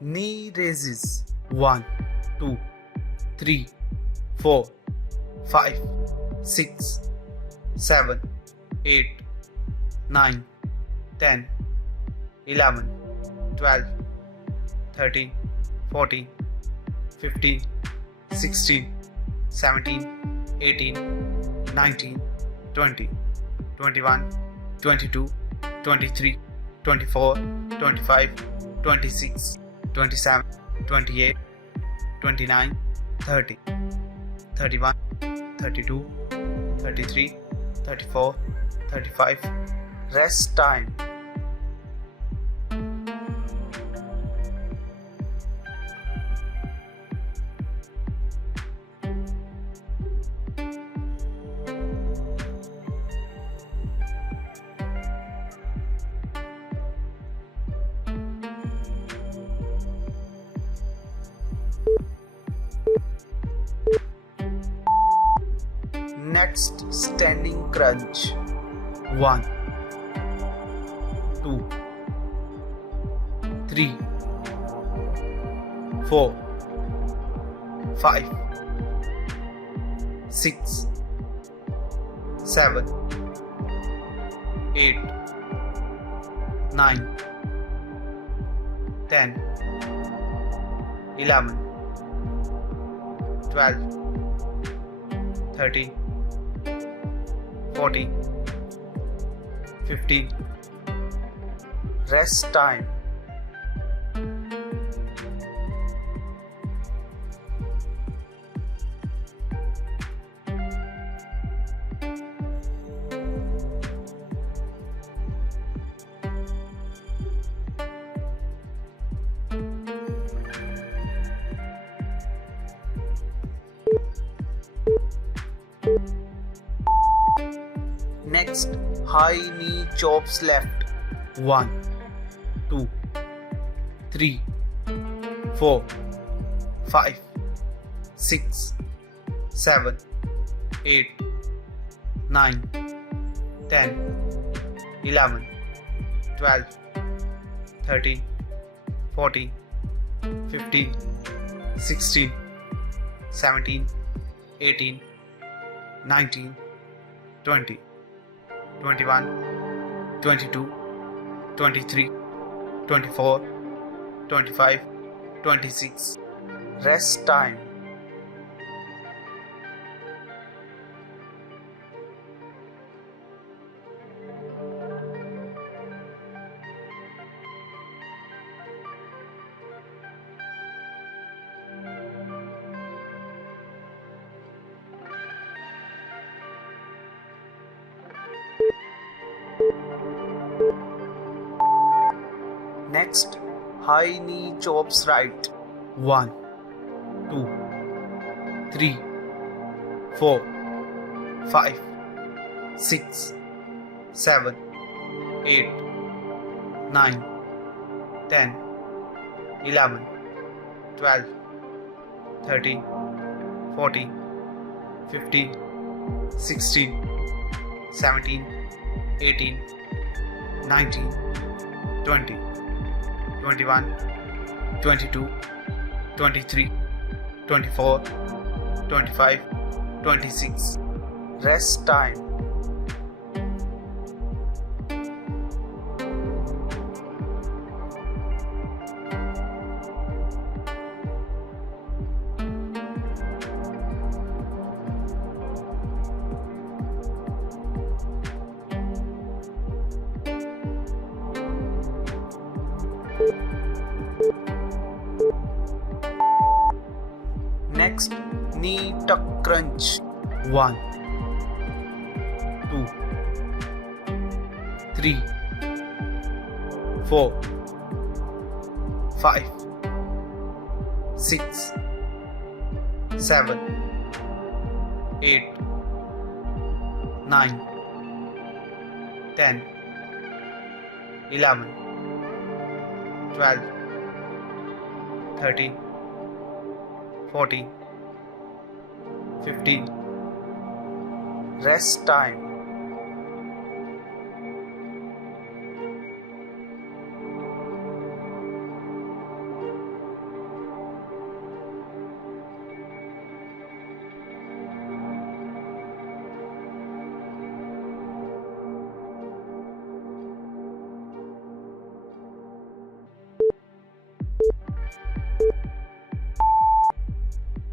Knee raises 1, 2, 3, 4, 5, 6, 7, 8, 9, 10, 11, 12, 13, 14, 15, 16, 17, 18, 19, 20, 21, 22, 23, 24, 25, 26, 27, 28, 29, 30, 31, 32, 33, 34, 35. Rest time. Next, standing crunch. 1, 2, 3, 4, 5, 6, 7, 8, 9, 10, 11, 12, 13, 14, 15. Rest time. Next, high knee chops left. 1, 2, 3, 4, 5, 6, 7, 8, 9, 10, 11, 12, 13, 14, 15, 16, 17, 18, 19, 20, 21, 22, 23, 24, 25, 26. Rest time. Next, high knee chops right. 1, 2, 3, 4, 5, 6, 7, 8, 9, 10, 11, 12, 13, 14, 15, 16, 17, 18, 19, 20, 21, 22, 23, 24, 25, 26. Rest time. Next, knee tuck crunch. 1, 2, 3, 4, 5, 6, 7, 8, 9, 10, 11, 12, 13, 14, 15. Rest time.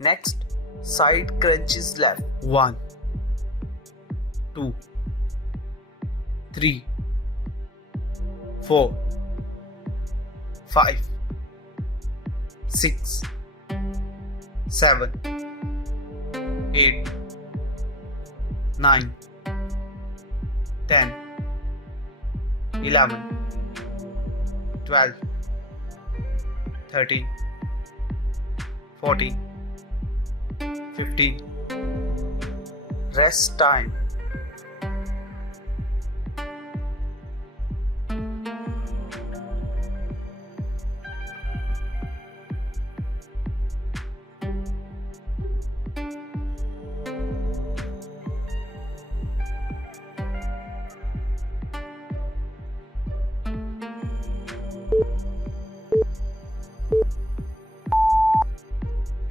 Next, side crunches left. 1, 2, 3, 4, 5, 6, 7, 8, 9, 10, 11, 12, 13, 14, 15. Rest time.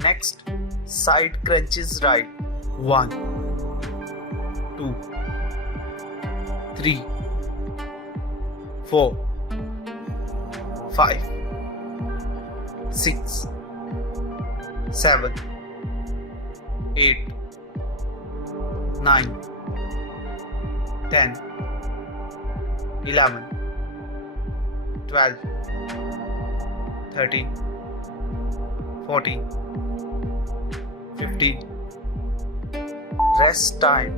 Next, side crunches right. 1, 2, 3, 4, 5, 6, 7, 8, 9, 10, 11, 12, 13, 14, 15. Rest time.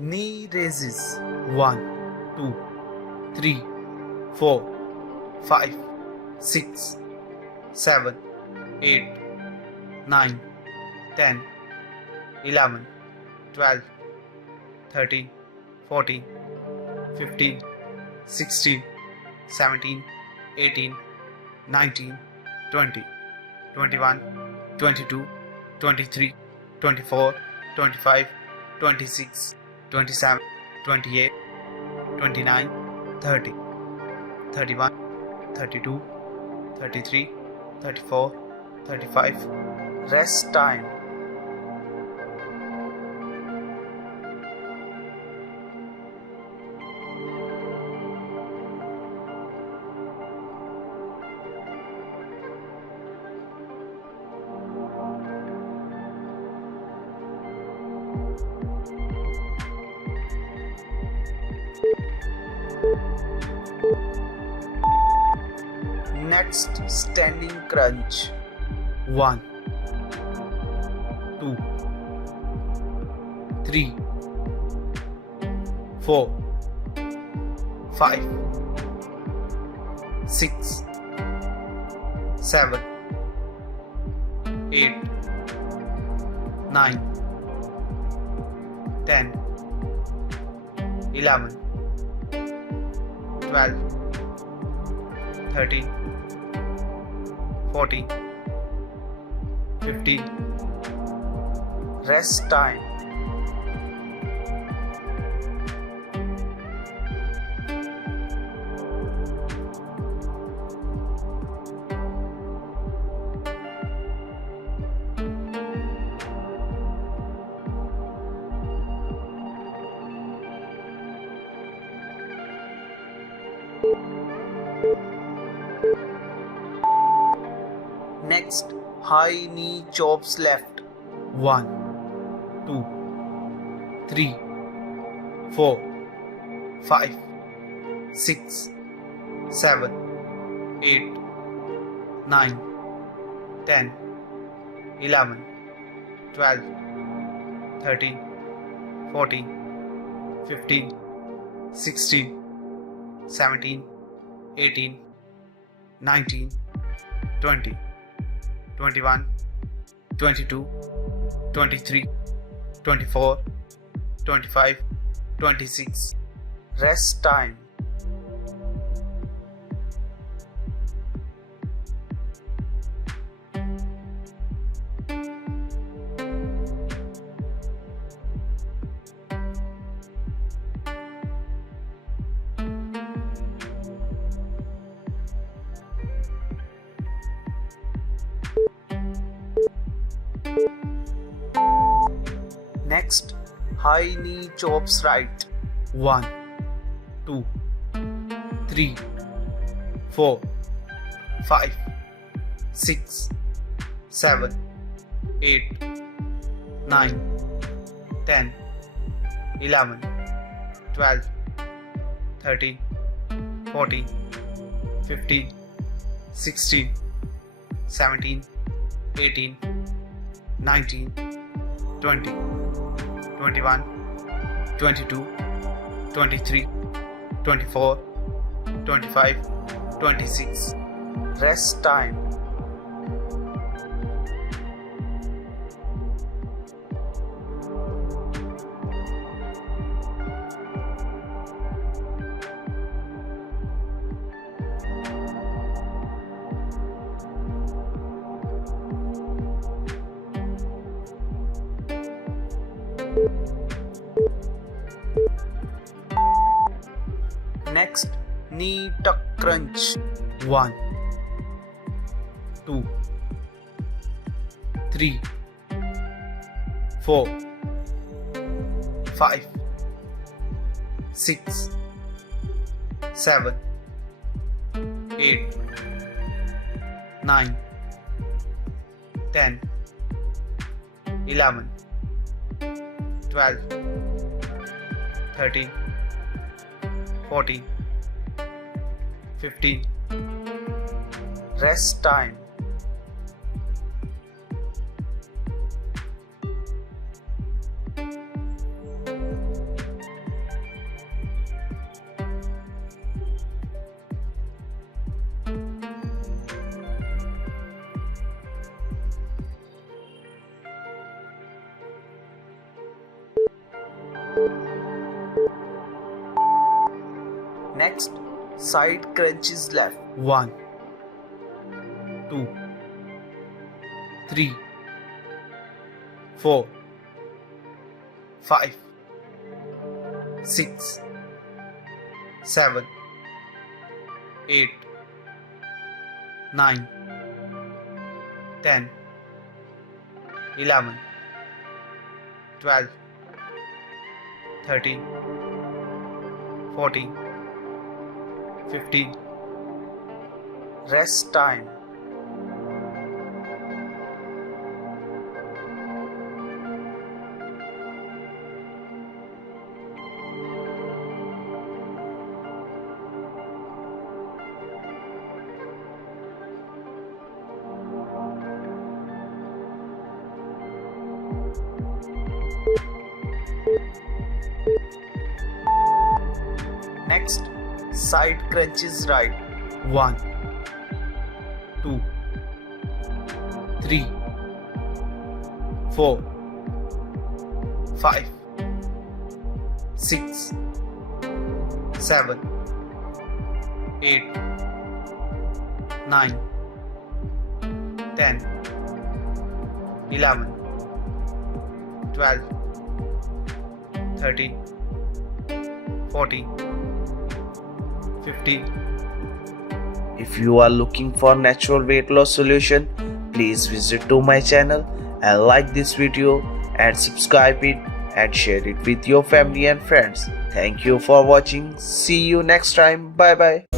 Knee raises. 1, 2, 3, 4, 5, 6, 7, 8, 9, 10, 11, 12, 13, 14, 15, 16, 17, 18, 19, 20, 21, 22, 23, 24, 25, 26, 27, 28, 29, 30, 31, 32, 33, 34, 35. Rest time. Next, standing crunch. 1, 2, 3, 4, 5, 6, 7, 8, 9, 10, 11, 12, 13, 14, 15. Rest time. Next, high knee chops left. 1, 2, 3, 4, 5, 6, 7, 8, 9, 10, 11, 12, 13, 14, 15, 16, 17, 18, 19, 20, 21, 22, 23, 24, 25, 26. Rest time. Next, high knee chops right. 1, 2, 3, 4, 5, 6, 7, 8, 9, 10, 11, 12, 13, 14, 15, 16, 17, 18, 19, 20, 21, 22, 23, 24, 25, 26. Rest time. Next, knee tuck crunch. 1, 2, 3, 4, 5, 6, 7, 8, 9, 10, 11, 12, 13, 14, 15. Rest time. Next, side crunches left. 1, 2, 3, 4, 5, 6, 7, 8, 9, 10, 11, 12, 13, 14, 15. Rest time. Next, side crunches right. 1, 2, 3, 4, 5, 6, 7, 8, 9, 10, 11, 12, 13, 14, 15. If you are looking for natural weight loss solution, please visit to my channel and like this video and subscribe it and share it with your family and friends. Thank you for watching. See you next time. Bye bye.